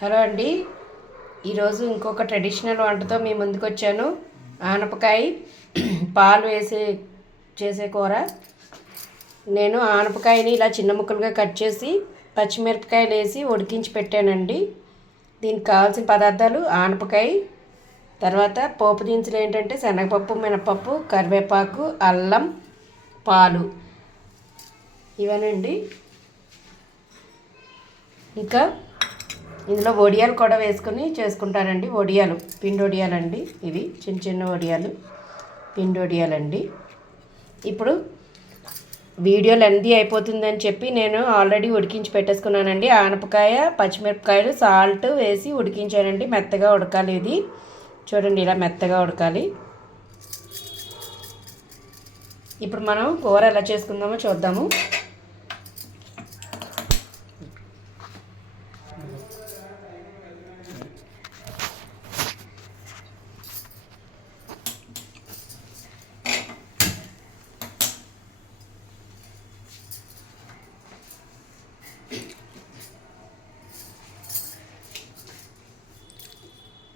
Hello అండి. ఈరోజు ఇంకొక ట్రెడిషనల్ వంటతో మీ ముందుకు వచ్చాను. ఆనపకాయ పాలు వేసి చేసే కూర. నేను ఆనపకాయని ఇలా చిన్న ముక్కలుగా కట్ చేసి పచ్చిమిరపకాయలు వేసి ఉడికించి పెట్టానండి. దీనికి కావాల్సిన పదార్థాలు ఆనపకాయ, తర్వాత పోపు దినుసులు ఏంటంటే శనగపప్పు, మినపప్పు, కరివేపాకు, అల్లం, పాలు ఇవనండి. ఇంకా ఇందులో వడియాలు కూడా వేసుకొని చేసుకుంటారండి. వడియాలు, పిండి వడియాలండి. ఇవి చిన్న చిన్న వడియాలు, పిండి వడియాలండి. ఇప్పుడు వీడియో లెంతీ అయిపోతుందని చెప్పి నేను ఆల్రెడీ ఉడికించి పెట్టేసుకున్నానండి. ఆనపకాయ, పచ్చిమిరపకాయలు, సాల్ట్ వేసి ఉడికించానండి. మెత్తగా ఉడకాలి ఇది. చూడండి, ఇలా మెత్తగా ఉడకాలి. ఇప్పుడు మనం కూర ఎలా చేసుకుందామో చూద్దాము.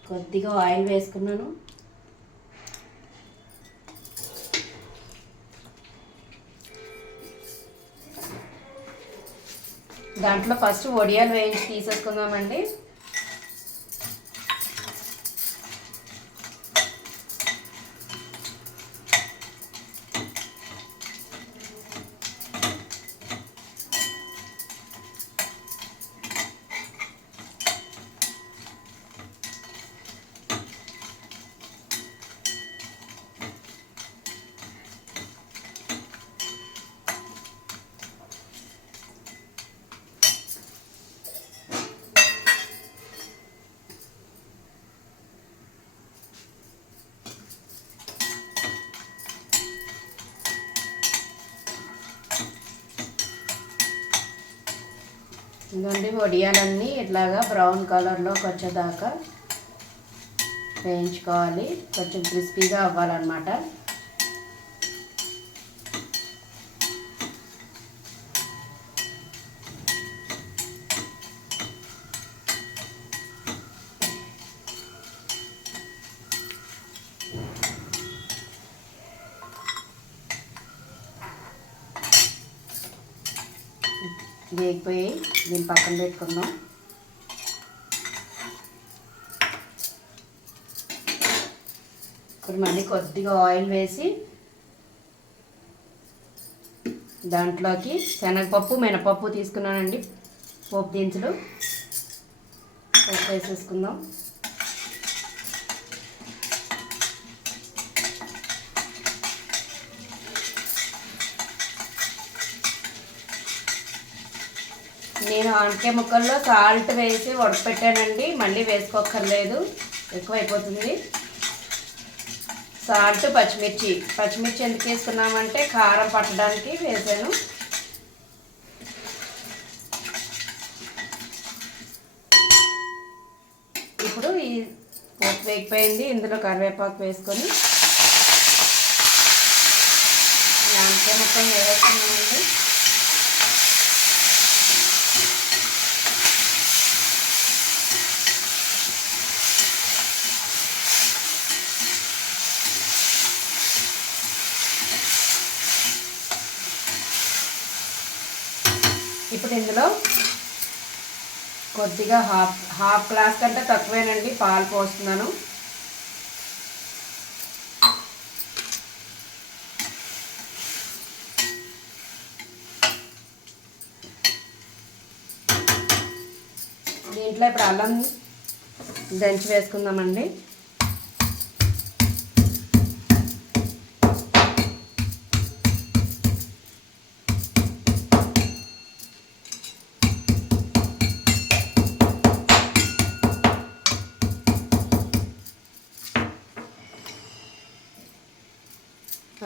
కొద్దిగా ఆయిల్ వేసుకున్నాను. దాంట్లో ఫస్ట్ వడియాలు వేయించి తీసేసుకుందామండి. ఇదిగోండి, వడియాలన్నీ ఇట్లాగా బ్రౌన్ కలర్లోకి వచ్చేదాకా వేయించుకోవాలి. కొంచెం క్రిస్పీగా అవ్వాలన్నమాట. వేగిపోయి దీన్ని పక్కన పెట్టుకుందాం. ఇప్పుడు మళ్ళీ కొద్దిగా ఆయిల్ వేసి దాంట్లోకి శనగపప్పు, మినపప్పు తీసుకున్నానండి. పోపు దినుసులు వేసేసుకుందాం. నేను ఆనపకాయ ముక్కల్లో సాల్ట్ వేసి ఉడకపెట్టానండి. మళ్ళీ వేసుకోక్కర్లేదు, ఎక్కువైపోతుంది. సాల్ట్, పచ్చిమిర్చి ఎందుకు వేసుకున్నామంటే కారం పట్టడానికి వేసాను. ఇప్పుడు ఈ పోపు వేగిపోయింది. ఇందులో కరివేపాకు వేసుకొని ఆనపకాయ ముక్కలు వేసుకున్నామండి. ఇప్పుడు ఇందులో కొద్దిగా హాఫ్ గ్లాస్ కంటే తక్కువేనండి పాలు పోస్తున్నాను. దీంట్లో ఇప్పుడు అల్లం దంచి వేసుకుందామండి.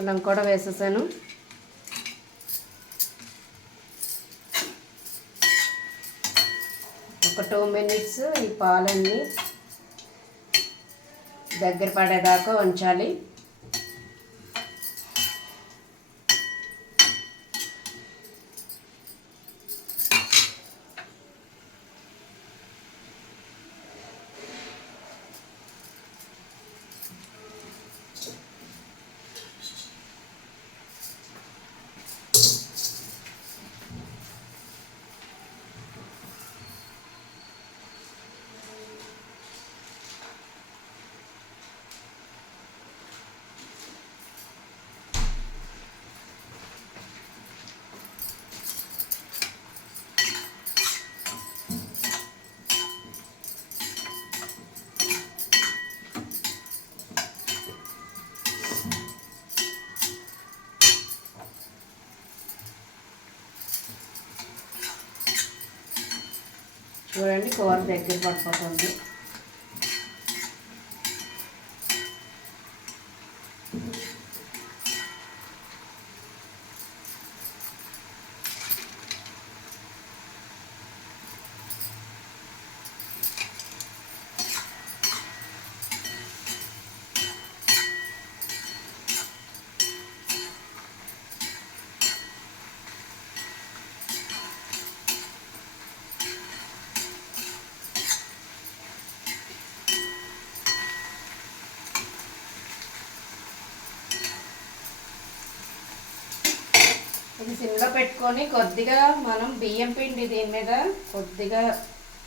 అల్లం కూడా వేసేసాను. ఒక 2 మినిట్స్ ఈ పాలన్నీ దగ్గర పడేదాకా ఉంచాలి. చూడండి కూర దగ్గర పడిపోతుంది. ఇది సిమ్లో పెట్టుకొని కొద్దిగా మనం బియ్యం పిండి దీని మీద కొద్దిగా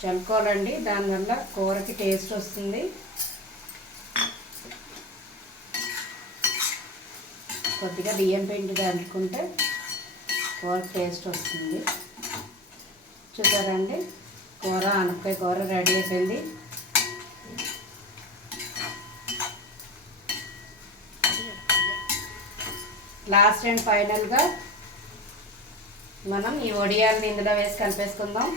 చల్లుకోవాలండి. దానివల్ల కూరకి టేస్ట్ వస్తుంది. కొద్దిగా బియ్యం పిండి చల్లుకుంటే కూరకి టేస్ట్ వస్తుంది. చూసారండి, కూర ఆనపకాయ కూర రెడీ అయిపోయింది. లాస్ట్ అండ్ ఫైనల్గా మనం ఈ వడియాలని ఇందులో వేసి కలిపేసుకుందాం.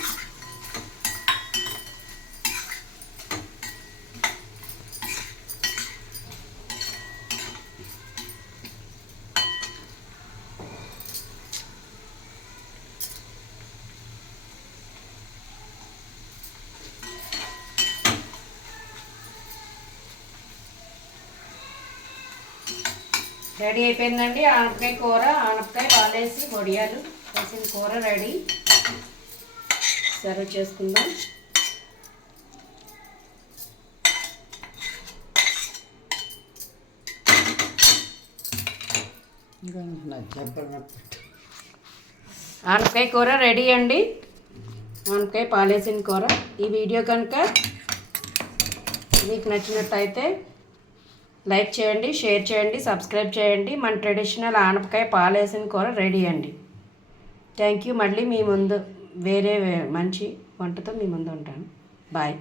రెడీ అయిపోయిందండి ఆనపకాయ కూర. ఆనపకాయ పాలేసి వడియాలు వేసిన కూర రెడీ. సర్వ్ చేసుకుందాం. ఆనపకాయ కూర రెడీ అండి. ఆనపకాయ పాలేసిన కూర. ఈ వీడియో కనుక మీకు నచ్చినట్టయితే లైక్ చేయండి, షేర్ చేయండి, సబ్స్క్రైబ్ చేయండి. మన ట్రెడిషనల్ ఆనపకాయ పాలేసిన కూర రెడీ అండి. Thank you. మళ్ళీ మీ ముందు వేరే మంచి వంటతో మీ ముందు ఉంటాను. బాయ్.